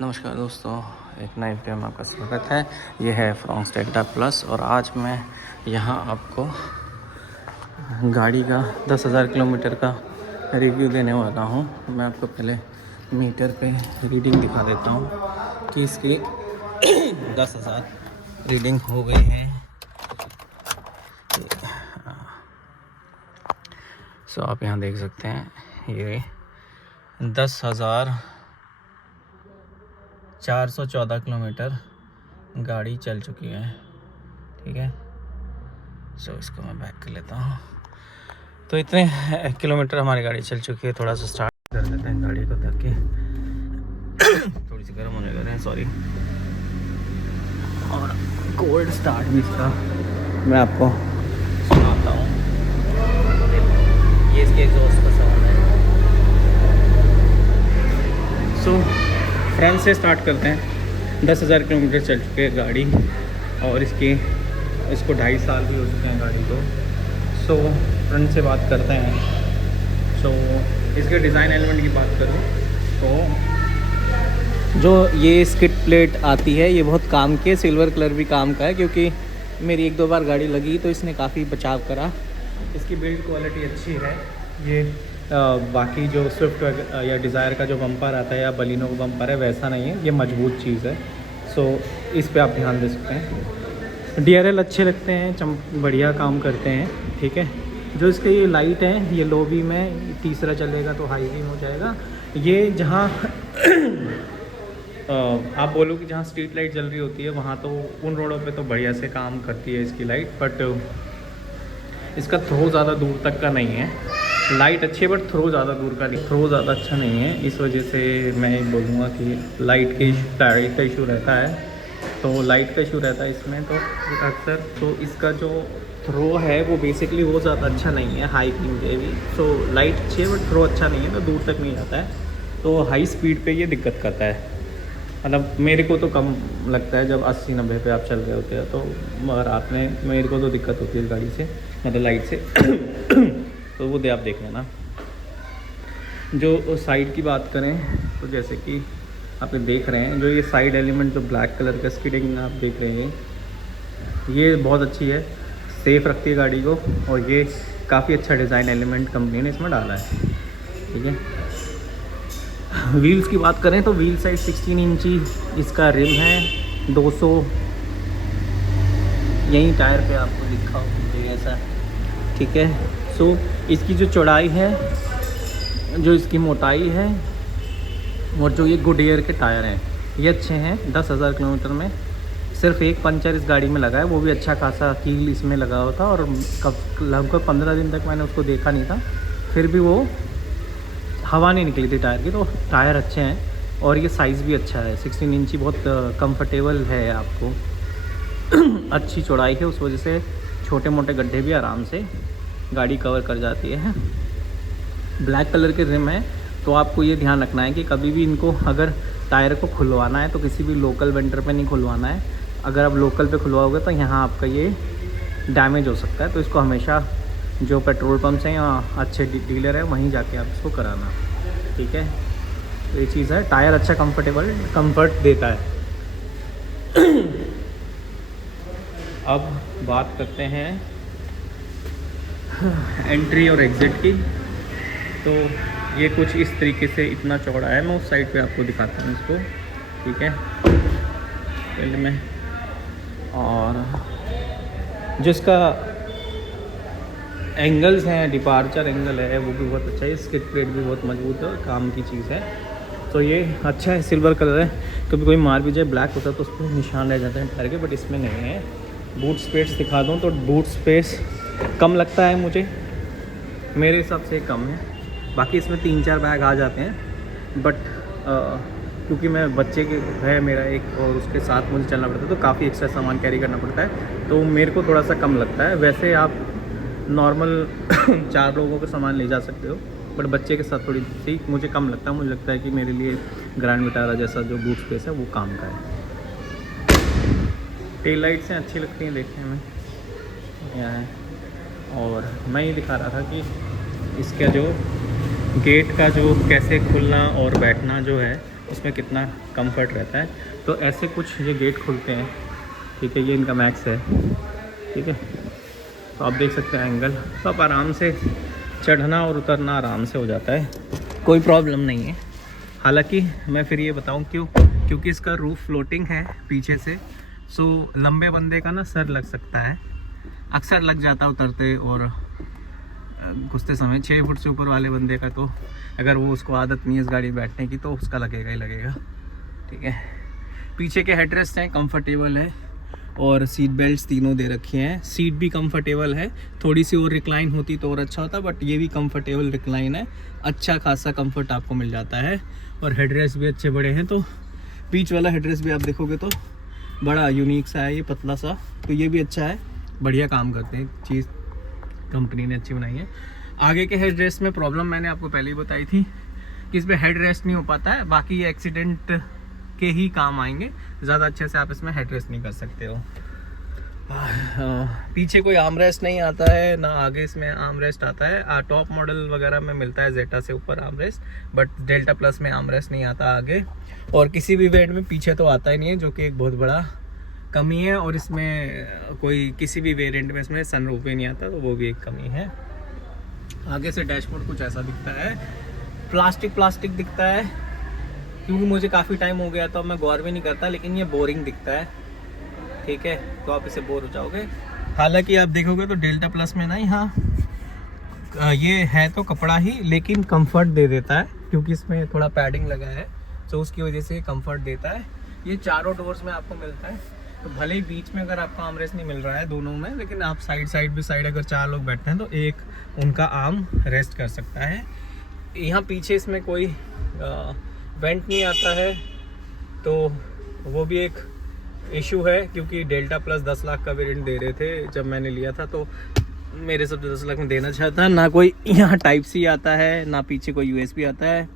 नमस्कार दोस्तों, एक नए वीडियो में आपका स्वागत है। ये है फ्रॉन्क्स टेक्टा प्लस और आज मैं यहाँ आपको गाड़ी का 10,000 किलोमीटर का रिव्यू देने वाला हूँ। मैं आपको पहले मीटर पे रीडिंग दिखा देता हूँ कि इसकी 10,000 रीडिंग हो गई है। सो आप यहाँ देख सकते हैं, ये 10,414 किलोमीटर गाड़ी चल चुकी है। ठीक है, सो इसको मैं बैक कर लेता हूँ। तो इतने किलोमीटर हमारी गाड़ी चल चुकी है। थोड़ा सा स्टार्ट कर देते हैं गाड़ी को ताकि थोड़ी सी गर्म होने लग रहे हैं, सॉरी। और कोल्ड स्टार्ट भी इसका मैं आपको सुनाता हूँ। ये इसके एग्जॉस्ट का साउंड है। सो फ्रंट से स्टार्ट करते हैं। 10,000 किलोमीटर चल चुके हैं गाड़ी और इसको 2.5 साल भी हो चुके हैं गाड़ी को। सो फ्रंट से बात करते हैं। सो इसके डिज़ाइन एलिमेंट की बात करूँ तो जो ये स्किड प्लेट आती है ये बहुत काम की है। सिल्वर कलर भी काम का है, क्योंकि मेरी 1-2 बार गाड़ी लगी तो इसने काफ़ी बचाव करा। इसकी बिल्ड क्वालिटी अच्छी है। ये बाकी जो स्विफ्ट या डिज़ायर का जो बम्पर आता है या बलिनो का बम्पर है वैसा नहीं है, ये मजबूत चीज़ है। सो इस पे आप ध्यान दे सकते हैं। DRL अच्छे लगते हैं, बढ़िया काम करते हैं। ठीक है, जो इसके ये लाइट हैं ये लो बीम है, तीसरा चलेगा तो हाई बीम हो जाएगा। ये जहाँ आप बोलो कि जहाँ स्ट्रीट लाइट जल रही होती है वहाँ तो उन रोडों पे तो बढ़िया से काम करती है इसकी लाइट, बट इसका थ्रो ज़्यादा दूर तक का नहीं है। लाइट अच्छी है बट थ्रो ज़्यादा दूर का नहीं, थ्रो ज़्यादा अच्छा नहीं है। इस वजह से मैं बोलूँगा कि लाइट का इशू रहता है। तो लाइट का इशू रहता है इसमें तो अक्सर। तो इसका जो थ्रो है वो बेसिकली वो ज़्यादा अच्छा नहीं है हाई बीम के भी। तो लाइट अच्छी है बट थ्रो अच्छा नहीं है, तो दूर तक नहीं जाता है। तो हाई स्पीड पे ये दिक्कत करता है। मतलब मेरे को तो कम लगता है जब 80-90 पे आप चल रहे होते हैं, तो रात में मेरे को तो दिक्कत होती है इस गाड़ी से, मतलब लाइट से। तो वो आप देख लेना। जो साइड की बात करें तो जैसे कि आप देख रहे हैं, जो ये साइड एलिमेंट जो ब्लैक कलर का स्किडिंग आप देख रहे हैं, ये बहुत अच्छी है, सेफ रखती है गाड़ी को। और ये काफ़ी अच्छा डिज़ाइन एलिमेंट कंपनी ने इसमें डाला है। ठीक है, व्हील्स की बात करें तो व्हील साइज 16 इंची इसका रिम है। 200 यहीं टायर पे आपको लिखा होगा ऐसा। ठीक है, सो इसकी जो चौड़ाई है, जो इसकी मोटाई है, और जो ये गुडियर के टायर हैं ये अच्छे हैं। 10,000 किलोमीटर में सिर्फ एक पंचर इस गाड़ी में लगा है, वो भी अच्छा खासा कील इसमें लगा हुआ था। और लगभग 15 दिन तक मैंने उसको देखा नहीं था, फिर भी वो हवा नहीं निकली थी टायर की। तो टायर अच्छे हैं और ये साइज़ भी अच्छा है। 16 इंची बहुत कंफर्टेबल है आपको। अच्छी चौड़ाई है, उस वजह से छोटे मोटे गड्ढे भी आराम से गाड़ी कवर कर जाती है। ब्लैक कलर के रिम है, तो आपको ये ध्यान रखना है कि कभी भी इनको अगर टायर को खुलवाना है तो किसी भी लोकल वेंडर पे नहीं खुलवाना है। अगर आप लोकल पे खुलवाओगे तो यहाँ आपका ये डैमेज हो सकता है। तो इसको हमेशा जो पेट्रोल पंप्स हैं या अच्छे डीलर है वहीं जाके आप इसको कराना। ठीक है, तो ये चीज़ है। टायर अच्छा कंफर्ट देता है। अब बात करते हैं एंट्री और एग्ज़िट की। तो ये कुछ इस तरीके से इतना चौड़ा है। मैं उस साइड पे आपको दिखाता हूँ इसको। ठीक है, पहले मैं, और जो इसका एंगल्स हैं, डिपार्चर एंगल है वो भी बहुत अच्छा है। स्किड प्लेट भी बहुत मजबूत है और काम की चीज़ है। तो ये अच्छा है, सिल्वर कलर है। कभी कोई मार भी जाए, ब्लैक होता है तो उस पर निशान रह जाते हैं टायर के, बट इसमें नहीं है। बूट स्पेस दिखा दूँ तो बूट स्पेस कम लगता है मुझे, मेरे हिसाब से कम है। बाकी इसमें 3-4 बैग आ जाते हैं, बट क्योंकि मैं बच्चे के है मेरा एक और उसके साथ मुझे चलना पड़ता है, तो काफ़ी एक्स्ट्रा सामान कैरी करना पड़ता है, तो मेरे को थोड़ा सा कम लगता है। वैसे आप नॉर्मल 4 लोगों का सामान ले जा सकते हो, बट बच्चे के साथ थोड़ी सी मुझे कम लगता है। मुझे लगता है कि मेरे लिए ग्रैंड विटारा जैसा जो बूट स्पेस है वो काम का है। टेल लाइट्स हैं, अच्छी लगती हैं देखने में, यहाँ है। और मैं ये दिखा रहा था कि इसका जो गेट का जो कैसे खुलना और बैठना जो है इसमें कितना कंफर्ट रहता है। तो ऐसे कुछ ये गेट खुलते हैं, ठीक है, ये इनका मैक्स है, ठीक है। तो आप देख सकते हैं एंगल, तो आप आराम से चढ़ना और उतरना आराम से हो जाता है, कोई प्रॉब्लम नहीं है। हालांकि मैं फिर ये बताऊं क्यों, क्योंकि इसका रूफ फ्लोटिंग है पीछे से, सो लंबे बंदे का ना सर लग सकता है, अक्सर लग जाता है उतरते और घुसते समय। 6 फुट से ऊपर वाले बंदे का तो अगर वो उसको आदत नहीं है इस गाड़ी में बैठने की तो उसका लगेगा ही लगेगा, ठीक है। पीछे के हेडरेस्ट हैं, कंफर्टेबल है, और सीट बेल्ट्स तीनों दे रखे हैं। सीट भी कंफर्टेबल है, थोड़ी सी और रिक्लाइन होती तो और अच्छा होता, बट ये भी कंफर्टेबल रिक्लाइन है, अच्छा खासा कंफर्ट आपको मिल जाता है। और हेडरेस्ट भी अच्छे बड़े हैं, तो बीच वाला हेडरेस्ट भी आप देखोगे तो बड़ा यूनिक सा है, ये पतला सा, तो ये भी अच्छा है, बढ़िया काम करते हैं, चीज़ कंपनी ने अच्छी बनाई है। आगे के हेडरेस्ट में प्रॉब्लम मैंने आपको पहले ही बताई थी कि इसमें हेडरेस्ट नहीं हो पाता है, बाकी ये एक्सीडेंट के ही काम आएंगे, ज़्यादा अच्छे से आप इसमें हेडरेस्ट नहीं कर सकते हो। पीछे कोई आर्मरेस्ट नहीं आता है, ना आगे इसमें आर्मरेस्ट आता है। टॉप मॉडल वगैरह में मिलता है जेटा से ऊपर आर्मरेस्ट, बट डेल्टा प्लस में आर्मरेस्ट नहीं आता आगे, और किसी भी वेरिएंट में पीछे तो आता ही नहीं है, जो कि एक बहुत बड़ा कमी है। और इसमें कोई किसी भी वेरिएंट में इसमें सनरूफ ही नहीं आता, तो वो भी एक कमी है। आगे से डैशबोर्ड कुछ ऐसा दिखता है, प्लास्टिक दिखता है, क्योंकि मुझे काफ़ी टाइम हो गया तो मैं गौर भी नहीं करता, लेकिन ये बोरिंग दिखता है, ठीक है, तो आप इसे बोर हो जाओगे। हालांकि आप देखोगे तो डेल्टा प्लस में ना यहाँ ये है तो कपड़ा ही, लेकिन कंफर्ट दे देता है, क्योंकि इसमें थोड़ा पैडिंग लगा है, तो उसकी वजह से कंफर्ट देता है। ये चारों डोर्स में आपको मिलता है, तो भले ही बीच में अगर आपको आर्मरेस्ट नहीं मिल रहा है दोनों में, लेकिन आप साइड बाई साइड अगर 4 लोग बैठते हैं तो एक उनका आर्म रेस्ट कर सकता है। यहाँ पीछे इसमें कोई वेंट नहीं आता है, तो वो भी एक इशू है, क्योंकि डेल्टा प्लस 10 लाख का वेरिएंट दे रहे थे जब मैंने लिया था, तो मेरे सब 10 लाख में देना चाहता है। ना कोई यहाँ टाइप सी आता है, ना पीछे कोई USB आता है,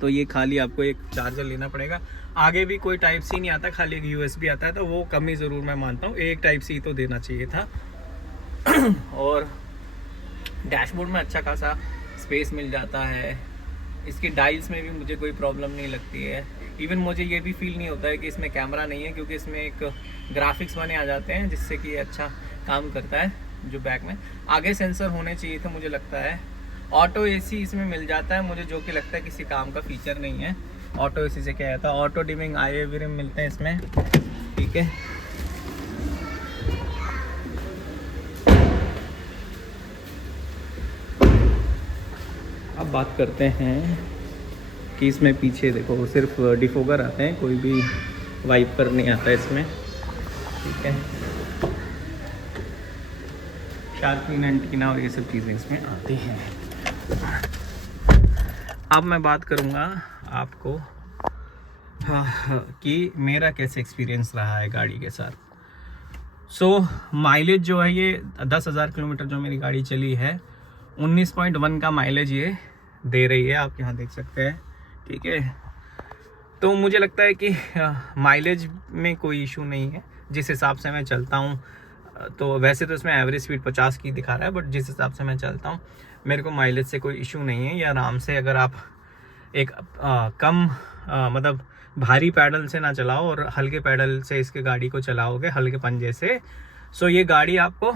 तो ये खाली आपको एक चार्जर लेना पड़ेगा। आगे भी कोई टाइप सी नहीं आता, खाली एक USB आता है, तो वो कमी ज़रूर मैं मानता हूँ, एक टाइप सी तो देना चाहिए था। और डैशबोर्ड में अच्छा खासा स्पेस मिल जाता है, इसकी डायल्स में भी मुझे कोई प्रॉब्लम नहीं लगती है। इवन मुझे ये भी फील नहीं होता है कि इसमें कैमरा नहीं है, क्योंकि इसमें एक ग्राफिक्स बने आ जाते हैं, जिससे कि अच्छा काम करता है। जो बैक में आगे सेंसर होने चाहिए थे मुझे लगता है। ऑटो AC इसमें मिल जाता है मुझे, जो कि लगता है किसी काम का फीचर नहीं है। ऑटो AC से क्या आता है, ऑटो डिमिंग IR मिलते हैं इसमें, ठीक है। अब बात करते हैं कि इसमें पीछे देखो सिर्फ डिफोगर आते हैं, कोई भी वाइपर नहीं आता इसमें, ठीक है। शार्पनिंग एंटीना और ये सब चीज़ें इसमें आती हैं। अब मैं बात करूँगा आपको कि मेरा कैसे एक्सपीरियंस रहा है गाड़ी के साथ। माइलेज जो है ये 10,000 किलोमीटर जो मेरी गाड़ी चली है, 19.1 का माइलेज ये दे रही है, आप यहाँ देख सकते हैं, ठीक है। तो मुझे लगता है कि माइलेज में कोई इशू नहीं है, जिस हिसाब से मैं चलता हूँ। तो वैसे तो इसमें एवरेज स्पीड 50 की दिखा रहा है, बट जिस हिसाब से मैं चलता हूँ मेरे को माइलेज से कोई इशू नहीं है। ये आराम से, अगर आप एक कम मतलब भारी पैडल से ना चलाओ और हल्के पैडल से इसके गाड़ी को चलाओगे, हल्के पंजे से, सो ये गाड़ी आपको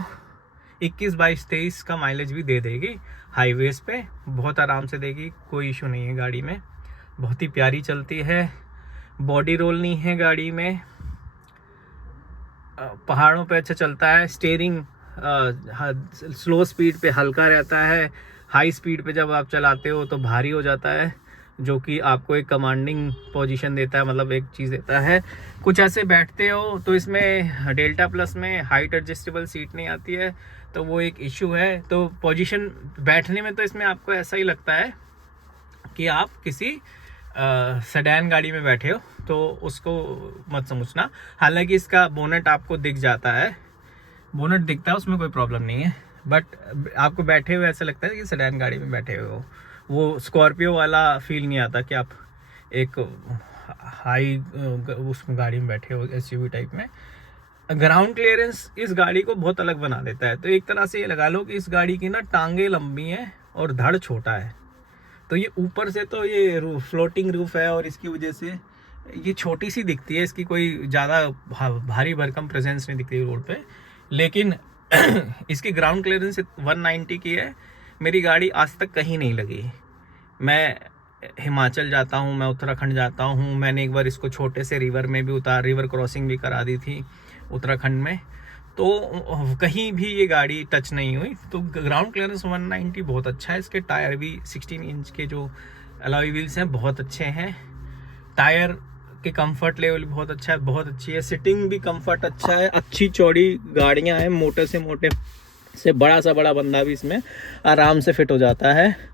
21, 22, 23 का माइलेज भी दे देगी। हाईवेज पे बहुत आराम से देगी, कोई इशू नहीं है गाड़ी में, बहुत ही प्यारी चलती है। बॉडी रोल नहीं है गाड़ी में, पहाड़ों पे अच्छा चलता है। स्टीयरिंग स्लो स्पीड पे हल्का रहता है, हाई स्पीड पे जब आप चलाते हो तो भारी हो जाता है, जो कि आपको एक कमांडिंग पोजीशन देता है, मतलब एक चीज़ देता है। कुछ ऐसे बैठते हो तो इसमें डेल्टा प्लस में हाइट एडजस्टेबल सीट नहीं आती है, तो वो एक इशू है। तो पोजीशन बैठने में तो इसमें आपको ऐसा ही लगता है कि आप किसी सेडान गाड़ी में बैठे हो, तो उसको मत समझना। हालांकि इसका बोनेट आपको दिख जाता है, बोनेट दिखता है, उसमें कोई प्रॉब्लम नहीं है, बट आपको बैठे हुए ऐसा लगता है कि सेडान गाड़ी में बैठे हुए हो। वो स्कॉर्पियो वाला फील नहीं आता कि आप एक हाई उस गाड़ी में बैठे हो, SUV टाइप में। ग्राउंड क्लियरेंस इस गाड़ी को बहुत अलग बना देता है। तो एक तरह से ये लगा लो कि इस गाड़ी की ना टांगे लंबी हैं और धड़ छोटा है, तो ये ऊपर से तो ये फ्लोटिंग रूफ है और इसकी वजह से ये छोटी सी दिखती है, इसकी कोई ज़्यादा भारी भरकम प्रेजेंस नहीं दिखती रोड पे। लेकिन इसकी ग्राउंड क्लियरेंस 190 की है। मेरी गाड़ी आज तक कहीं नहीं लगी। मैं हिमाचल जाता हूँ, मैं उत्तराखंड जाता हूँ, मैंने एक बार इसको छोटे से रिवर में भी रिवर क्रॉसिंग भी करा दी थी उत्तराखंड में, तो कहीं भी ये गाड़ी टच नहीं हुई। तो ग्राउंड क्लियरेंस 190 बहुत अच्छा है। इसके टायर भी 16 इंच के जो अलॉय व्हील्स हैं बहुत अच्छे हैं। टायर के कंफर्ट लेवल बहुत अच्छा है, बहुत अच्छी है। सिटिंग भी कंफर्ट अच्छा है। अच्छी चौड़ी गाड़ियां हैं, मोटे से मोटे से बड़ा सा बड़ा बंदा भी इसमें आराम से फिट हो जाता है।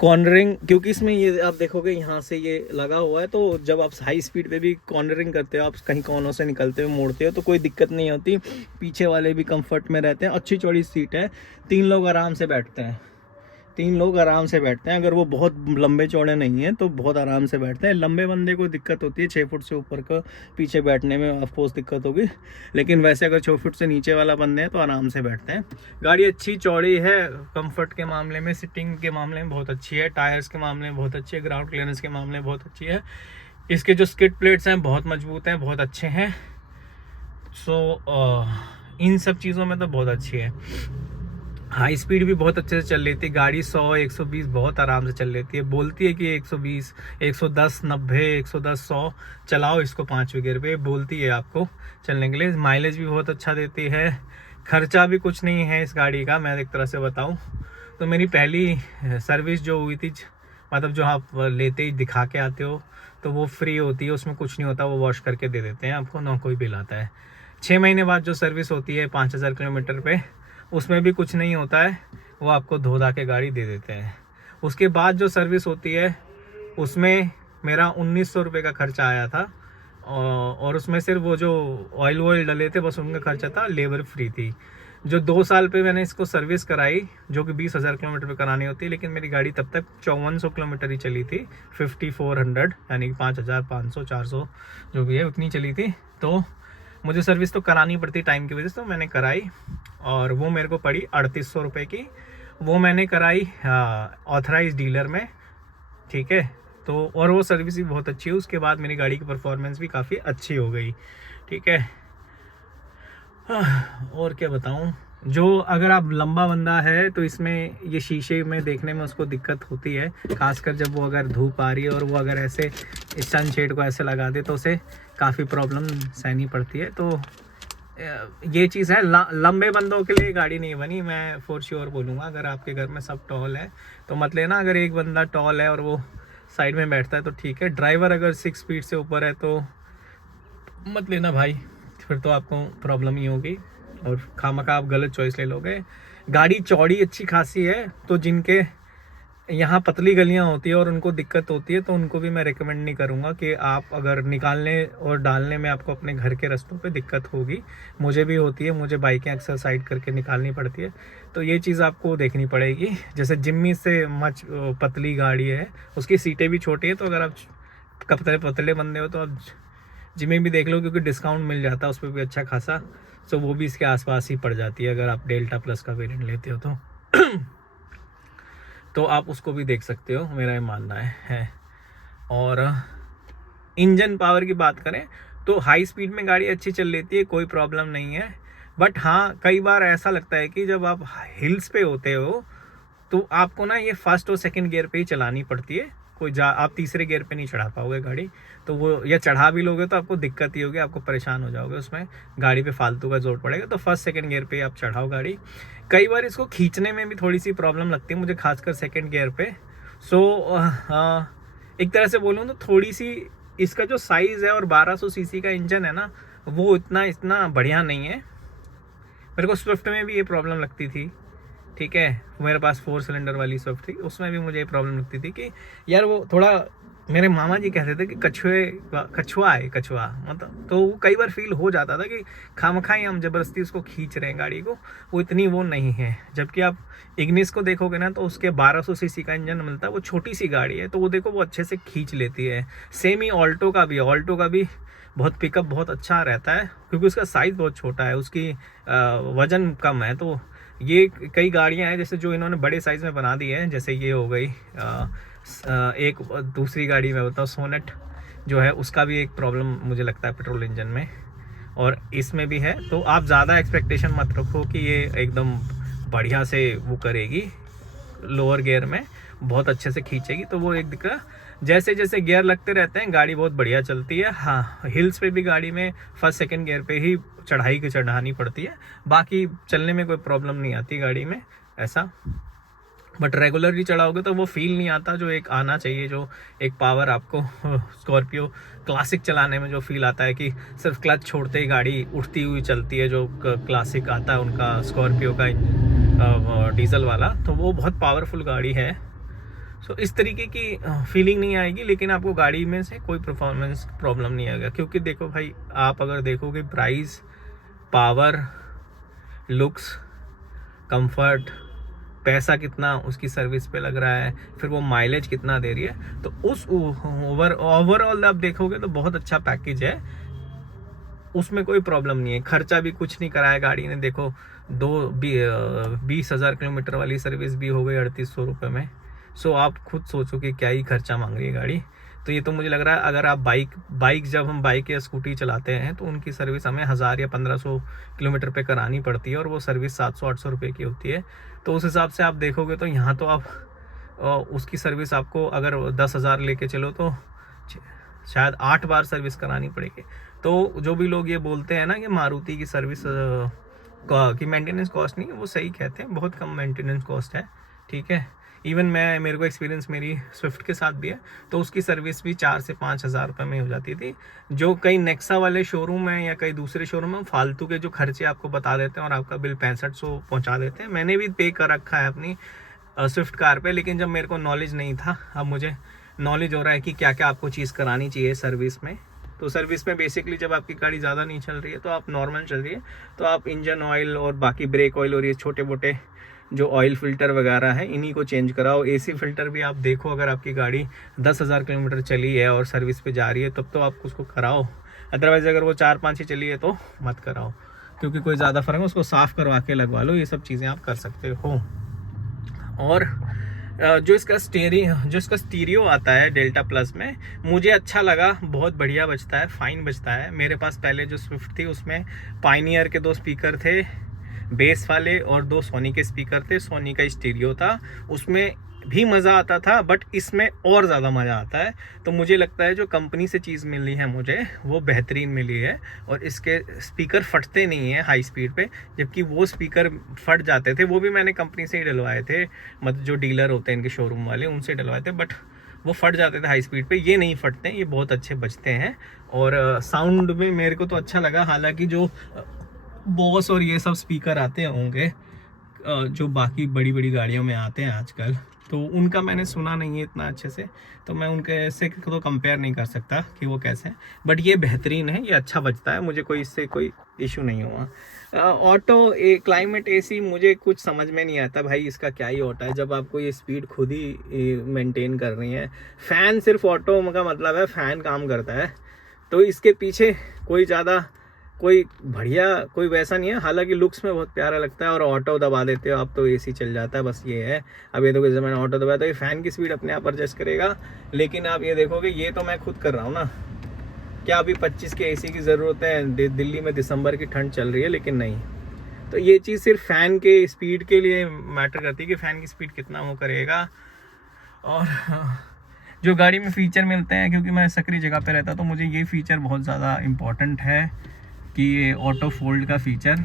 कॉर्नरिंग, क्योंकि इसमें ये आप देखोगे यहाँ से ये लगा हुआ है, तो जब आप हाई स्पीड पे भी कॉर्नरिंग करते हो, आप कहीं कोनों से निकलते हो, मोड़ते हो, तो कोई दिक्कत नहीं होती। पीछे वाले भी कंफर्ट में रहते हैं। अच्छी चौड़ी सीट है, 3 लोग आराम से बैठते हैं। 3 लोग आराम से बैठते हैं। अगर वो बहुत लंबे चौड़े नहीं हैं तो बहुत आराम से बैठते हैं। लंबे बंदे को दिक्कत होती है 6 फुट से ऊपर का पीछे बैठने में, ऑफकोर्स दिक्कत होगी। लेकिन वैसे अगर 6 फुट से नीचे वाला बंदे हैं तो आराम से बैठते हैं। गाड़ी अच्छी चौड़ी है, कंफर्ट के मामले में, सिटिंग के मामले में बहुत अच्छी है, टायर्स के मामले में बहुत अच्छी है, ग्राउंड क्लियरेंस के मामले में बहुत अच्छी है। इसके जो स्किड प्लेट्स हैं बहुत मजबूत हैं, बहुत अच्छे हैं। इन सब चीज़ों में तो बहुत अच्छी है। हाई स्पीड भी बहुत अच्छे से चल लेती है गाड़ी। 100 120 बहुत आराम से चल लेती है। बोलती है कि 120 110 90 110 100 चलाओ इसको 5वें गियर पे, बोलती है आपको चलने के लिए। माइलेज भी बहुत अच्छा देती है। खर्चा भी कुछ नहीं है इस गाड़ी का, मैं एक तरह से बताऊं तो। मेरी पहली सर्विस जो हुई थी, मतलब जो आप लेते ही दिखा के आते हो, तो वो फ्री होती है, उसमें कुछ नहीं होता, वो वॉश करके दे देते हैं आपको, ना कोई बिल आता है। 6 महीने बाद जो सर्विस होती है 5000 किलोमीटर पे, उसमें भी कुछ नहीं होता है, वो आपको धो धा के गाड़ी दे देते हैं। उसके बाद जो सर्विस होती है उसमें मेरा 1900 रुपये का खर्चा आया था, और उसमें सिर्फ वो जो ऑयल डले थे बस उनका खर्चा था, लेबर फ्री थी। जो 2 साल पे मैंने इसको सर्विस कराई, जो कि 20,000 किलोमीटर पे करानी होती है, लेकिन मेरी गाड़ी तब तक 5400 किलोमीटर ही चली थी, 5400 यानी 5500 400 जो भी है उतनी चली थी। तो मुझे सर्विस तो करानी पड़ती टाइम की वजह से, तो मैंने कराई, और वो मेरे को पड़ी 3800 रुपये की। वो मैंने कराई ऑथराइज डीलर में, ठीक है। तो और वो सर्विस भी बहुत अच्छी है। उसके बाद मेरी गाड़ी की परफॉर्मेंस भी काफ़ी अच्छी हो गई, ठीक है। और क्या बताऊं, जो अगर आप लंबा बंदा है तो इसमें ये शीशे में देखने में उसको दिक्कत होती है, खासकर जब वो अगर धूप आ रही है और वो अगर ऐसे इस सनशेड को ऐसे लगा दे तो उसे काफ़ी प्रॉब्लम सहनी पड़ती है। तो ये चीज़ है। लंबे बंदों के लिए गाड़ी नहीं बनी, मैं फॉर श्योर बोलूँगा। अगर आपके घर में सब टॉल है तो मत लेना। अगर एक बंदा टॉल है और वो साइड में बैठता है तो ठीक है। ड्राइवर अगर 6 फीट से ऊपर है तो मत लेना भाई, फिर तो आपको प्रॉब्लम ही होगी और खामखा आप गलत चॉइस ले लोगे। गाड़ी चौड़ी अच्छी खासी है, तो जिनके यहाँ पतली गलियाँ होती है और उनको दिक्कत होती है तो उनको भी मैं रेकमेंड नहीं करूँगा कि आप अगर निकालने और डालने में आपको अपने घर के रास्तों पे दिक्कत होगी। मुझे भी होती है, मुझे बाइकें अक्सर साइड करके निकालनी पड़ती है, तो ये चीज़ आपको देखनी पड़ेगी। जैसे जिम्मी से मच पतली गाड़ी है, उसकी सीटें भी छोटी है, तो अगर आप पतले बंदे हो तो आप जिम्मी भी देख लो, क्योंकि डिस्काउंट मिल जाता है उस पर भी अच्छा खासा। सो वो भी इसके आसपास ही पड़ जाती है अगर आप डेल्टा प्लस का वेरिएंट लेते हो तो आप उसको भी देख सकते हो, मेरा ये मानना है। और इंजन पावर की बात करें तो हाई स्पीड में गाड़ी अच्छी चल लेती है, कोई प्रॉब्लम नहीं है। बट हाँ, कई बार ऐसा लगता है कि जब आप हिल्स पे होते हो तो आपको ना ये फर्स्ट और सेकंड गियर पे ही चलानी पड़ती है। आप तीसरे गियर पे नहीं चढ़ा पाओगे गाड़ी, तो वो या चढ़ा भी लोगे तो आपको दिक्कत ही होगी, आपको परेशान हो जाओगे, उसमें गाड़ी पे फालतू का जोर पड़ेगा। तो फर्स्ट सेकंड गियर पे आप चढ़ाओ गाड़ी। कई बार इसको खींचने में भी थोड़ी सी प्रॉब्लम लगती है मुझे, खासकर सेकंड गियर पे। एक तरह से बोलूँ तो थोड़ी सी इसका जो साइज़ है और 1200 सीसी का इंजन है ना, वो इतना बढ़िया नहीं है। मेरे को स्विफ्ट में भी ये प्रॉब्लम लगती थी, ठीक है। मेरे पास 4 सिलेंडर वाली स्विफ्ट थी, उसमें भी मुझे ये प्रॉब्लम लगती थी कि यार वो थोड़ा, मेरे मामा जी कहते थे कि कछुआ है मतलब, तो वो कई बार फील हो जाता था कि खामखाई हम ज़बरदस्ती उसको खींच रहे हैं गाड़ी को, वो इतनी वो नहीं है। जबकि आप इग्निस को देखोगे ना तो उसके 1200 सीसी का इंजन मिलता है, वो छोटी सी गाड़ी है, तो वो देखो वो अच्छे से खींच लेती है। सेम ही ऑल्टो का भी बहुत पिकअप बहुत अच्छा रहता है, क्योंकि उसका साइज़ बहुत छोटा है, उसकी वज़न कम है। तो ये कई गाड़ियां हैं जैसे जो इन्होंने बड़े साइज़ में बना दी है, जैसे ये हो गई एक दूसरी गाड़ी में बताऊँ सोनेट जो है उसका भी एक प्रॉब्लम मुझे लगता है पेट्रोल इंजन में, और इसमें भी है। तो आप ज़्यादा एक्सपेक्टेशन मत रखो कि ये एकदम बढ़िया से वो करेगी, लोअर गियर में बहुत अच्छे से खींचेगी। तो वो एक दिक्कत, जैसे जैसे गियर लगते रहते हैं गाड़ी बहुत बढ़िया चलती है। हाँ, हिल्स पे भी गाड़ी में फर्स्ट सेकंड गियर पे ही चढ़ाई की चढ़ानी पड़ती है, बाकी चलने में कोई प्रॉब्लम नहीं आती गाड़ी में ऐसा। बट रेगुलरली चढ़ाओगे तो वो फील नहीं आता जो एक आना चाहिए, जो एक पावर आपको स्कॉर्पियो क्लासिक चलाने में जो फील आता है कि सिर्फ क्लच छोड़ते ही गाड़ी उठती हुई चलती है, जो क्लासिक आता है उनका स्कॉर्पियो का डीजल वाला, तो वो बहुत पावरफुल गाड़ी है। सो इस तरीके की फीलिंग नहीं आएगी, लेकिन आपको गाड़ी में से कोई परफॉर्मेंस प्रॉब्लम नहीं आएगा। क्योंकि देखो भाई, आप अगर देखोगे प्राइस, पावर, लुक्स, कंफर्ट, पैसा कितना उसकी सर्विस पे लग रहा है, फिर वो माइलेज कितना दे रही है, तो उस ओवरऑल आप देखोगे तो बहुत अच्छा पैकेज है, उसमें कोई प्रॉब्लम नहीं है। खर्चा भी कुछ नहीं कराया गाड़ी ने, देखो 20,000 किलोमीटर वाली सर्विस भी हो गई 3800 रुपये में। सो आप खुद सोचो कि क्या ही खर्चा मांग रही है गाड़ी। तो ये तो मुझे लग रहा है अगर आप बाइक जब हम बाइक या स्कूटी चलाते हैं तो उनकी सर्विस हमें 1000 या 1500 किलोमीटर पे करानी पड़ती है, और वो सर्विस 700-800 रुपये की होती है। तो उस हिसाब से आप देखोगे तो यहाँ तो आप उसकी सर्विस आपको अगर 10,000 लेके चलो तो शायद 8 बार सर्विस करानी पड़ेगी। तो जो भी लोग ये बोलते हैं ना कि मारुति की सर्विस की मेंटेनेंस कॉस्ट नहीं है, वो सही कहते हैं, बहुत कम मेंटेनेंस कॉस्ट है, ठीक है। इवन मेरे को एक्सपीरियंस मेरी स्विफ्ट के साथ भी है, तो उसकी सर्विस भी 4 से 5,000 रुपये में हो जाती थी। जो कई नेक्सा वाले शोरूम हैं या कई दूसरे शोरूम में फालतू के जो खर्चे आपको बता देते हैं और आपका बिल 6500 पहुंचा देते हैं। मैंने भी पे कर रखा है अपनी स्विफ्ट कार पे, लेकिन जब मेरे को नॉलेज नहीं था, अब मुझे नॉलेज हो रहा है कि क्या क्या आपको चीज़ करानी चाहिए सर्विस में। तो सर्विस में बेसिकली जब आपकी गाड़ी ज़्यादा नहीं चल रही है, तो आप नॉर्मल चल रही है, तो आप इंजन ऑयल और बाकी ब्रेक ऑयल और ये छोटे मोटे जो ऑयल फिल्टर वगैरह है इन्हीं को चेंज कराओ। एसी फिल्टर भी आप देखो, अगर आपकी गाड़ी 10,000 किलोमीटर चली है और सर्विस पे जा रही है तब तो आप उसको कराओ, अदरवाइज़ अगर वो 4-5 ही चली है तो मत कराओ, क्योंकि कोई ज़्यादा फ़र्क है, उसको साफ़ करवा के लगवा लो। ये सब चीज़ें आप कर सकते हो। और जो इसका स्टीरियो आता है डेल्टा प्लस में, मुझे अच्छा लगा, बहुत बढ़िया बजता है, फाइन बजता है। मेरे पास पहले जो स्विफ्ट थी उसमें पायनियर के 2 स्पीकर थे बेस वाले, और 2 सोनी के स्पीकर थे, सोनी का स्टीरियो था, उसमें भी मज़ा आता था, बट इसमें और ज़्यादा मज़ा आता है। तो मुझे लगता है जो कंपनी से चीज़ मिली है मुझे वो बेहतरीन मिली है, और इसके स्पीकर फटते नहीं हैं हाई स्पीड पे, जबकि वो स्पीकर फट जाते थे, वो भी मैंने कंपनी से ही डलवाए थे, मतलब जो डीलर होते हैं इनके शोरूम वाले उनसे डलवाए थे, बट वो फट जाते थे हाई स्पीड पे। ये नहीं फटते, ये बहुत अच्छे बजते हैं। और साउंड में मेरे को तो अच्छा लगा। हालांकि जो बॉस और ये सब स्पीकर आते होंगे जो बाकी बड़ी बड़ी गाड़ियों में आते हैं आजकल, तो उनका मैंने सुना नहीं है इतना अच्छे से, तो मैं उनके से तो कंपेयर नहीं कर सकता कि वो कैसे हैं, बट ये बेहतरीन है, ये अच्छा बजता है, मुझे कोई इससे कोई इशू नहीं हुआ। ऑटो क्लाइमेट एसी मुझे कुछ समझ में नहीं आता भाई, इसका क्या ही होता है जब आपको ये स्पीड खुद ही मेंटेन कर रही है। फ़ैन सिर्फ ऑटो का मतलब है फ़ैन काम करता है, तो इसके पीछे कोई बढ़िया कोई वैसा नहीं है। हालांकि लुक्स में बहुत प्यारा लगता है, और ऑटो दबा देते हो आप तो एसी चल जाता है, बस ये है। अब ये तो जैसे मैंने ऑटो दबाया तो ये फ़ैन की स्पीड अपने आप एडजस्ट करेगा, लेकिन आप ये देखोगे ये तो मैं खुद कर रहा हूँ ना, क्या अभी 25 के एसी की ज़रूरत है? दिल्ली में दिसंबर की ठंड चल रही है, लेकिन नहीं। तो ये चीज़ सिर्फ फ़ैन के स्पीड के लिए मैटर करती है कि फ़ैन की स्पीड कितना वो करेगा। और जो गाड़ी में फ़ीचर मिलते हैं, क्योंकि मैं सकरी जगह पे रहता तो मुझे ये फ़ीचर बहुत ज़्यादा इम्पॉर्टेंट है कि ये ऑटो फोल्ड का फ़ीचर,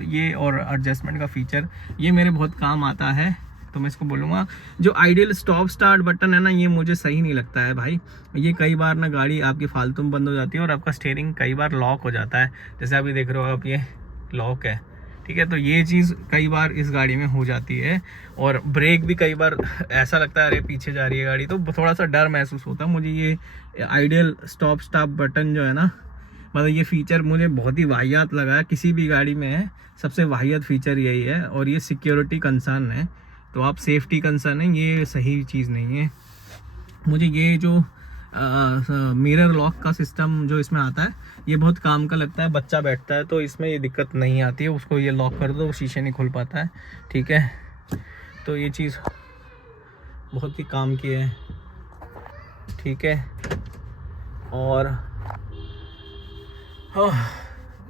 ये और एडजस्टमेंट का फ़ीचर, ये मेरे बहुत काम आता है। तो मैं इसको बोलूँगा, जो आइडियल स्टॉप स्टार्ट बटन है ना, ये मुझे सही नहीं लगता है भाई। ये कई बार ना गाड़ी आपकी फालतू में बंद हो जाती है, और आपका स्टीयरिंग कई बार लॉक हो जाता है, जैसे अभी देख रहे हो आप, ये लॉक है, ठीक है। तो ये चीज़ कई बार इस गाड़ी में हो जाती है। और ब्रेक भी कई बार ऐसा लगता है अरे पीछे जा रही है गाड़ी, तो थोड़ा सा डर महसूस होता है मुझे। ये आइडियल स्टॉप स्टार्ट बटन जो है ना, मतलब ये फ़ीचर मुझे बहुत ही वाहियात लगा, किसी भी गाड़ी में है सबसे वाहियात फ़ीचर यही है। और ये सिक्योरिटी कंसर्न है, तो आप सेफ्टी कंसर्न है, ये सही चीज़ नहीं है। मुझे ये जो मिरर लॉक का सिस्टम जो इसमें आता है, ये बहुत काम का लगता है। बच्चा बैठता है तो इसमें ये दिक्कत नहीं आती है, उसको ये लॉक कर दो, शीशे नहीं खुल पाता है, ठीक है। तो ये चीज़ बहुत ही काम की है। ठीक है। और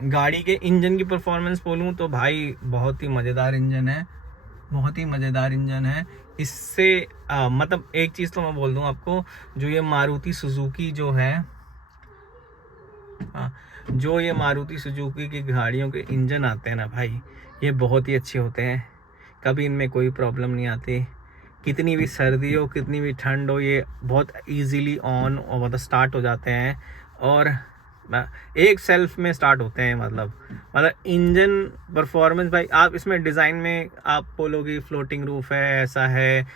गाड़ी के इंजन की परफॉर्मेंस बोलूँ तो भाई बहुत ही मज़ेदार इंजन है, बहुत ही मज़ेदार इंजन है। इससे मतलब एक चीज़ तो मैं बोल दूँ आपको, जो ये मारुति सुजुकी जो है, जो ये मारुति सुजुकी की गाड़ियों के इंजन आते हैं ना भाई, ये बहुत ही अच्छे होते हैं। कभी इनमें कोई प्रॉब्लम नहीं आती। कितनी भी सर्दी हो, कितनी भी ठंड हो, ये बहुत इजीली ऑन और मतलब स्टार्ट हो जाते हैं और एक सेल्फ में स्टार्ट होते हैं। मतलब इंजन परफॉर्मेंस भाई, आप इसमें डिज़ाइन में आप बोलोगे फ्लोटिंग रूफ है, ऐसा है,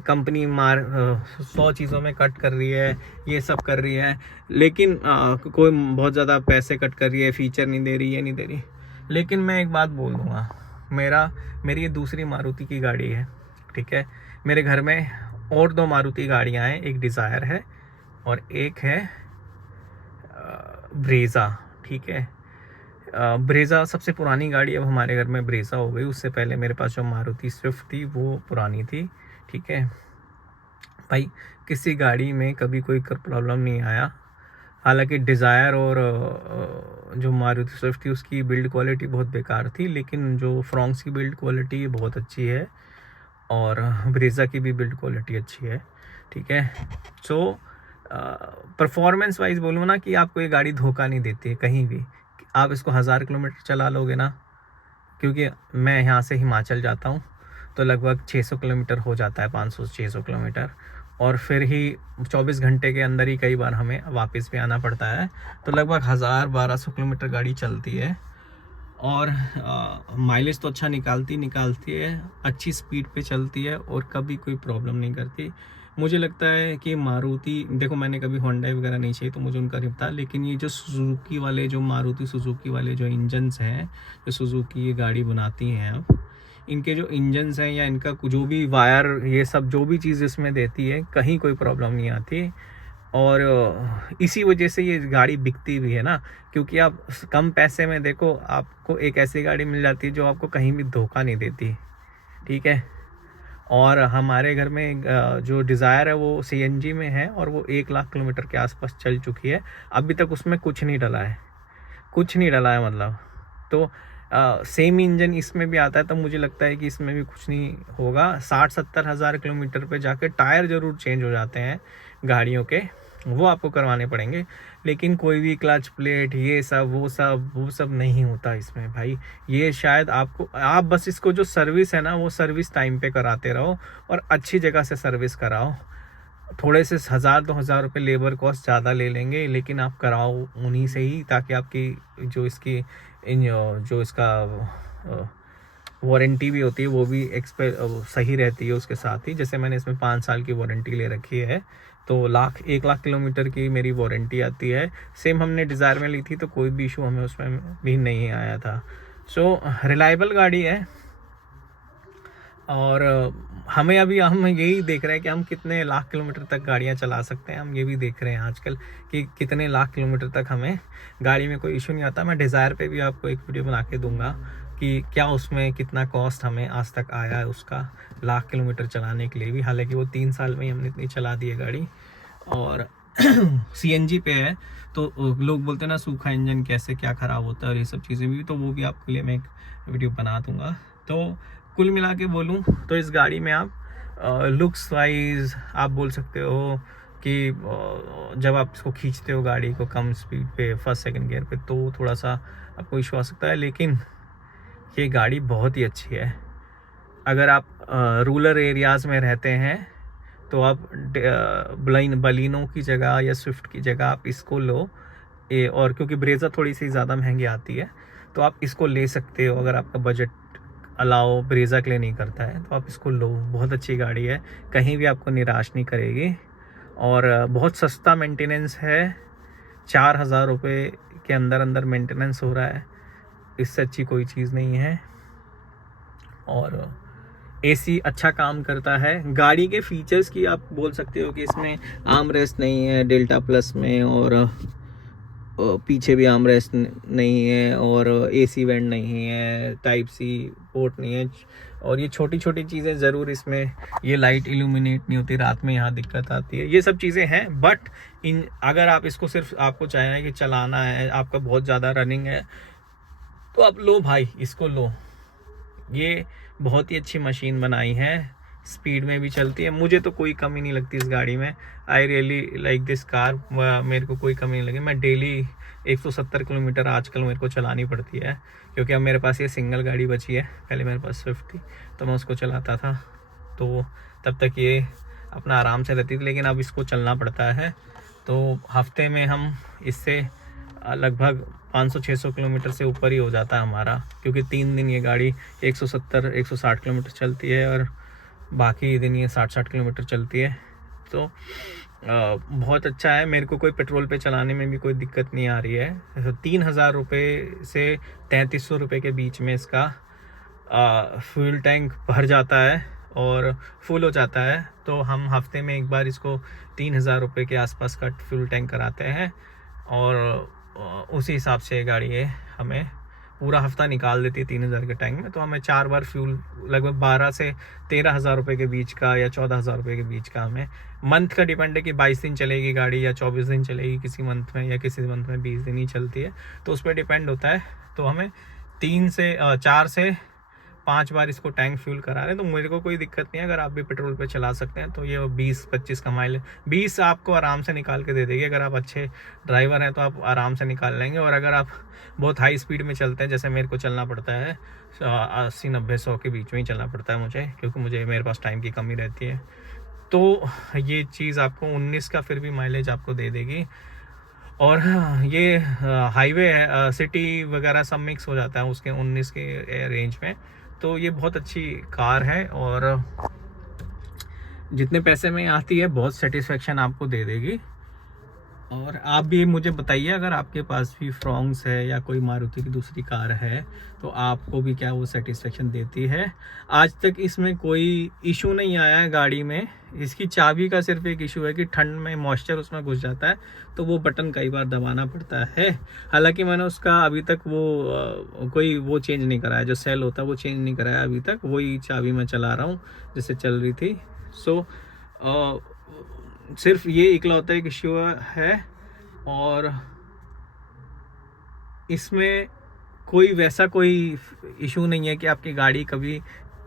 कंपनी 100 चीज़ों में कट कर रही है, ये सब कर रही है, लेकिन कोई बहुत ज़्यादा पैसे कट कर रही है, फीचर नहीं दे रही, ये नहीं दे रही। लेकिन मैं एक बात बोल दूँगा, मेरी ये दूसरी मारुति की गाड़ी है, ठीक है। मेरे घर में और 2 मारुति गाड़ियाँ हैं, एक डिज़ायर है और एक है ब्रेज़ा, ठीक है। ब्रेज़ा सबसे पुरानी गाड़ी अब हमारे घर में ब्रेज़ा हो गई। उससे पहले मेरे पास जो मारुति स्विफ्ट थी वो पुरानी थी, ठीक है भाई। किसी गाड़ी में कभी कोई प्रॉब्लम नहीं आया। हालांकि डिज़ायर और जो मारुति स्विफ्ट थी उसकी बिल्ड क्वालिटी बहुत बेकार थी, लेकिन जो फ्रॉन्क्स की बिल्ड क्वालिटी बहुत अच्छी है और ब्रेज़ा की भी बिल्ड क्वालिटी अच्छी है, ठीक है। सो परफॉर्मेंस वाइज बोलूँ ना कि आपको ये गाड़ी धोखा नहीं देती है कहीं भी। आप इसको 1000 किलोमीटर चला लोगे ना, क्योंकि मैं यहाँ से हिमाचल जाता हूँ तो लगभग 600 किलोमीटर हो जाता है, 500-600 किलोमीटर, और फिर ही 24 घंटे के अंदर ही कई बार हमें वापस भी आना पड़ता है, तो लगभग 1000-1200 किलोमीटर गाड़ी चलती है। और माइलेज तो अच्छा निकालती है, अच्छी स्पीड पे चलती है और कभी कोई प्रॉब्लम नहीं करती। मुझे लगता है कि मारुति, देखो मैंने कभी होंडा वगैरह नहीं चाहिए तो मुझे उनका नहीं पता, लेकिन ये जो सुजुकी वाले, जो मारुति सुजुकी वाले जो इंजन्स हैं, जो सुजुकी ये गाड़ी बनाती हैं अब, इनके जो इंजन्स हैं या इनका जो भी वायर, ये सब जो भी चीज़ इसमें देती है, कहीं कोई प्रॉब्लम नहीं आती। और इसी वजह से ये गाड़ी बिकती भी है ना, क्योंकि आप कम पैसे में देखो आपको एक ऐसी गाड़ी मिल जाती है जो आपको कहीं भी धोखा नहीं देती, ठीक है। और हमारे घर में जो डिज़ायर है वो CNG में है और वो 1 लाख किलोमीटर के आसपास चल चुकी है। अभी तक उसमें कुछ नहीं डला है मतलब। तो सेम इंजन इसमें भी आता है, तो मुझे लगता है कि इसमें भी कुछ नहीं होगा। 60-70 हज़ार किलोमीटर पे जाके टायर ज़रूर चेंज हो जाते हैं गाड़ियों के, वो आपको करवाने पड़ेंगे, लेकिन कोई भी क्लच प्लेट ये सब वो सब नहीं होता इसमें भाई। ये शायद आप बस इसको जो सर्विस है ना, वो सर्विस टाइम पे कराते रहो और अच्छी जगह से सर्विस कराओ। थोड़े से 1000-2000 रुपये लेबर कॉस्ट ज़्यादा ले लेंगे, लेकिन आप कराओ उन्हीं से ही, ताकि आपकी जो इसका वारंटी भी होती है वो भी सही रहती है उसके साथ ही। जैसे मैंने इसमें 5 साल की वारंटी ले रखी है, तो 1 लाख किलोमीटर की मेरी वारंटी आती है। सेम हमने डिज़ायर में ली थी तो कोई भी इशू हमें उसमें भी नहीं आया था। सो रिलायबल गाड़ी है। और हम यही देख रहे हैं कि हम कितने लाख किलोमीटर तक गाड़ियां चला सकते हैं। हम ये भी देख रहे हैं आजकल कि कितने लाख किलोमीटर तक हमें गाड़ी में कोई इशू नहीं आता। मैं डिज़ायर पे भी आपको एक वीडियो बना के दूंगा कि क्या उसमें कितना कॉस्ट हमें आज तक आया है उसका, लाख किलोमीटर चलाने के लिए भी। हालांकि वो 3 साल में ही हमने इतनी चला दी है गाड़ी। और CNG पे है तो लोग बोलते हैं ना सूखा इंजन कैसे क्या ख़राब होता है और ये सब चीज़ें भी, तो वो भी आपके लिए मैं एक वीडियो बना दूँगा। तो कुल मिला के बोलूँ तो इस गाड़ी में आप लुक्स वाइज आप बोल सकते हो कि जब आप इसको खींचते हो गाड़ी को कम स्पीड पे, फर्स्ट सेकंड गियर पे, तो थोड़ा सा आपको इशू आ सकता है, लेकिन ये गाड़ी बहुत ही अच्छी है। अगर आप रूरल एरियाज़ में रहते हैं तो आप बलिनो की जगह या स्विफ्ट की जगह आप इसको लो। और क्योंकि ब्रेज़ा थोड़ी सी ज़्यादा महंगी आती है तो आप इसको ले सकते हो। अगर आपका बजट अलाउ ब्रेज़ा के लिए नहीं करता है तो आप इसको लो, बहुत अच्छी गाड़ी है, कहीं भी आपको निराश नहीं करेगी। और बहुत सस्ता मेंटेनेंस है, 4000 रुपये के अंदर मेंटेनेंस हो रहा है, इससे अच्छी कोई चीज़ नहीं है। और AC अच्छा काम करता है। गाड़ी के फीचर्स की आप बोल सकते हो कि इसमें आर्म रेस्ट नहीं है डेल्टा प्लस में, और पीछे भी आर्मरेस्ट नहीं है और एसी वेंट नहीं है, टाइप सी पोर्ट नहीं है। और ये छोटी छोटी चीज़ें ज़रूर इसमें, ये लाइट इल्यूमिनेट नहीं होती रात में, यहाँ दिक्कत आती है, ये सब चीज़ें हैं। बट इन अगर आप इसको सिर्फ आपको चाहिए कि चलाना है, आपका बहुत ज़्यादा रनिंग है, तो आप लो भाई, इसको लो। ये बहुत ही अच्छी मशीन बनाई है, स्पीड में भी चलती है, मुझे तो कोई कमी नहीं लगती इस गाड़ी में। I really like this car, मेरे को कोई कमी नहीं लगी। मैं डेली 170 किलोमीटर आजकल मेरे को चलानी पड़ती है, क्योंकि अब मेरे पास ये सिंगल गाड़ी बची है। पहले मेरे पास स्विफ्ट थी तो मैं उसको चलाता था, तो तब तक ये अपना आराम से रहती थी, लेकिन अब इसको चलना पड़ता है। तो हफ्ते में हम इससे लगभग 500-600 किलोमीटर से ऊपर ही हो जाता है हमारा, क्योंकि 3 दिन ये गाड़ी 170-160 किलोमीटर चलती है और बाकी दिन ये 60-60 किलोमीटर चलती है। तो बहुत अच्छा है, मेरे को कोई पेट्रोल पे चलाने में भी कोई दिक्कत नहीं आ रही है। 3,000 रुपये से 3,300 रुपये के बीच में इसका फ्यूल टैंक भर जाता है और फुल हो जाता है। तो हम हफ्ते में एक बार इसको 3,000 रुपये के आसपास का फ्यूल टैंक कराते हैं, और उसी हिसाब से गाड़ी है हमें पूरा हफ्ता निकाल देती है 3,000 के टैंक में। तो हमें 4 बार फ्यूल लगभग 12 से 13,000 रुपये के बीच का या 14,000 रुपये के बीच का, हमें मंथ का डिपेंड है कि 22 दिन चलेगी गाड़ी या 24 दिन चलेगी किसी मंथ में, या किसी मंथ में 20 दिन ही चलती है, तो उस पर डिपेंड होता है। तो हमें 4 से 5 बार इसको टैंक फ्यूल करा रहे हैं, तो मेरे को कोई दिक्कत नहीं है। अगर आप भी पेट्रोल पे चला सकते हैं तो ये 20-25 का माइलेज 20 आपको आराम से निकाल के दे देगी। अगर आप अच्छे ड्राइवर हैं तो आप आराम से निकाल लेंगे। और अगर आप बहुत हाई स्पीड में चलते हैं, जैसे मेरे को चलना पड़ता है 80-90-100 के बीच में ही चलना पड़ता है मुझे, क्योंकि मेरे पास टाइम की कमी रहती है, तो ये चीज़ आपको 19 का फिर भी माइलेज आपको दे देगी। और ये हाईवे है, सिटी वगैरह सब मिक्स हो जाता है उसके 19 के रेंज में। तो ये बहुत अच्छी कार है, और जितने पैसे में आती है बहुत सेटिस्फेक्शन आपको दे देगी। और आप भी मुझे बताइए, अगर आपके पास भी फ्रॉन्क्स है या कोई मारुति की दूसरी कार है, तो आपको भी क्या वो सेटिस्फेक्शन देती है। आज तक इसमें कोई इशू नहीं आया है गाड़ी में। इसकी चाबी का सिर्फ एक इशू है कि ठंड में मॉइस्चर उसमें घुस जाता है, तो वो बटन कई बार दबाना पड़ता है। हालांकि मैंने उसका अभी तक कोई वो चेंज नहीं कराया, जो सेल होता है वो चेंज नहीं कराया अभी तक, वही चाबी मैं चला रहा हूँ जिससे चल रही थी। सो सिर्फ ये इकलौता एक इश्यू है, और इसमें कोई वैसा कोई इशू नहीं है कि आपकी गाड़ी कभी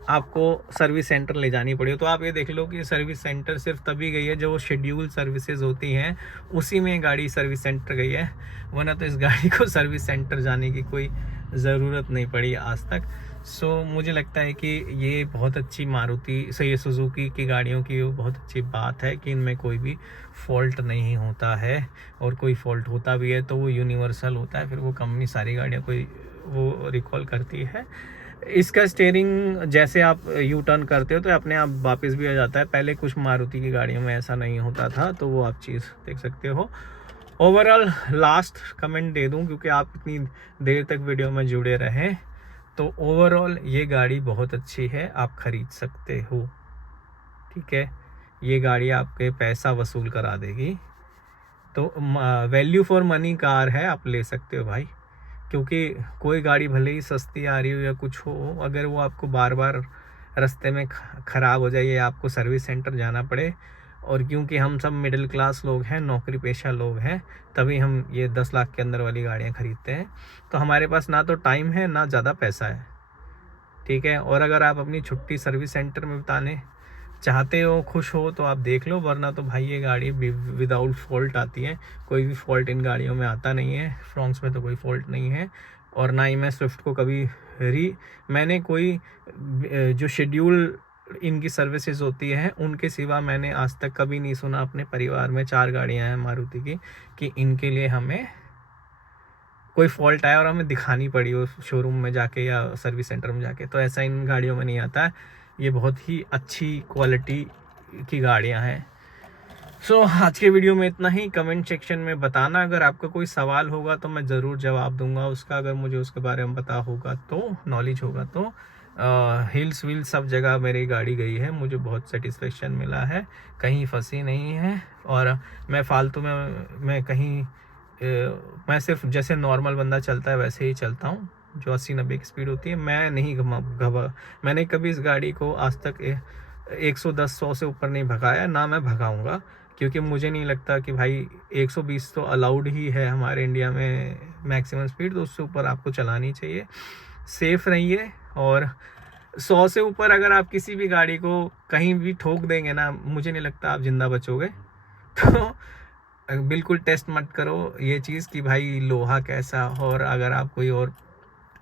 आपको सर्विस सेंटर ले जानी पड़ी। तो आप ये देख लो कि सर्विस सेंटर सिर्फ तभी गई है जो वो शेड्यूल सर्विसेज होती हैं, उसी में गाड़ी सर्विस सेंटर गई है, वरना तो इस गाड़ी को सर्विस सेंटर जाने की कोई ज़रूरत नहीं पड़ी आज तक। सो मुझे लगता है कि ये बहुत अच्छी मारुति से ये सुजुकी की गाड़ियों की बहुत अच्छी बात है कि इनमें कोई भी फॉल्ट नहीं होता है, और कोई फॉल्ट होता भी है तो वो यूनिवर्सल होता है, फिर वो कंपनी सारी गाड़ियाँ कोई वो रिकॉल करती है। इसका स्टीयरिंग जैसे आप यू टर्न करते हो तो अपने आप वापस भी आ जाता है, पहले कुछ मारुति की गाड़ियों में ऐसा नहीं होता था, तो वो आप चीज़ देख सकते हो। ओवरऑल लास्ट कमेंट दे दूं, क्योंकि आप इतनी देर तक वीडियो में जुड़े रहें, तो ओवरऑल ये गाड़ी बहुत अच्छी है, आप ख़रीद सकते हो, ठीक है। ये गाड़ी आपके पैसा वसूल करा देगी, तो वैल्यू फॉर मनी कार है, आप ले सकते हो भाई। क्योंकि कोई गाड़ी भले ही सस्ती आ रही हो या कुछ हो, अगर वो आपको बार बार रास्ते में ख़राब हो जाए या आपको सर्विस सेंटर जाना पड़े, और क्योंकि हम सब मिडिल क्लास लोग हैं, नौकरी पेशा लोग हैं, तभी हम ये 10 लाख के अंदर वाली गाड़ियाँ ख़रीदते हैं। तो हमारे पास ना तो टाइम है ना ज़्यादा पैसा है, ठीक है। और अगर आप अपनी छुट्टी सर्विस सेंटर में बिताने चाहते हो, खुश हो, तो आप देख लो, वरना तो भाई ये गाड़ी विदाउट फॉल्ट आती है, कोई भी फॉल्ट इन गाड़ियों में आता नहीं है। फ्रॉन्क्स में तो कोई फॉल्ट नहीं है, और ना ही मैं स्विफ्ट को कभी मैंने कोई जो शेड्यूल इनकी सर्विसेज होती है उनके सिवा मैंने आज तक कभी नहीं सुना अपने परिवार में 4 गाड़ियां हैं मारुति की कि इनके लिए हमें कोई फॉल्ट आया और हमें दिखानी पड़ी हो शोरूम में जाके या सर्विस सेंटर में जाके। तो ऐसा इन गाड़ियों में नहीं आता है, ये बहुत ही अच्छी क्वालिटी की गाड़ियां हैं। सो आज के वीडियो में इतना ही। कमेंट सेक्शन में बताना, अगर आपका कोई सवाल होगा तो मैं ज़रूर जवाब दूंगा उसका, अगर मुझे उसके बारे में पता होगा तो, नॉलेज होगा तो। हिल्स व्हील सब जगह मेरी गाड़ी गई है, मुझे बहुत सेटिस्फेक्शन मिला है, कहीं फंसी नहीं है, और मैं फालतू में कहीं मैं सिर्फ जैसे नॉर्मल बंदा चलता है वैसे ही चलता हूँ, जो 80-90 की स्पीड होती है। मैं नहीं मैंने कभी इस गाड़ी को आज तक 110-100 से ऊपर नहीं भगाया, ना मैं भगाऊंगा, क्योंकि मुझे नहीं लगता कि भाई 120 तो अलाउड ही है हमारे इंडिया में मैक्सिमम स्पीड, तो उससे ऊपर आपको चलानी चाहिए। सेफ रहिए, और 100 से ऊपर अगर आप किसी भी गाड़ी को कहीं भी ठोक देंगे ना, मुझे नहीं लगता आप जिंदा बचोगे। तो बिल्कुल टेस्ट मत करो ये चीज़ कि भाई लोहा कैसा, और अगर आप कोई और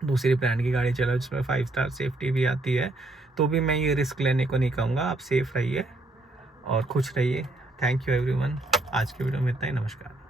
दूसरी ब्रांड की गाड़ी चलाओ जिसमें 5 स्टार सेफ्टी भी आती है, तो भी मैं ये रिस्क लेने को नहीं कहूँगा। आप सेफ रहिए और खुश रहिए। थैंक यू एवरीवन, आज की वीडियो में इतना ही। नमस्कार।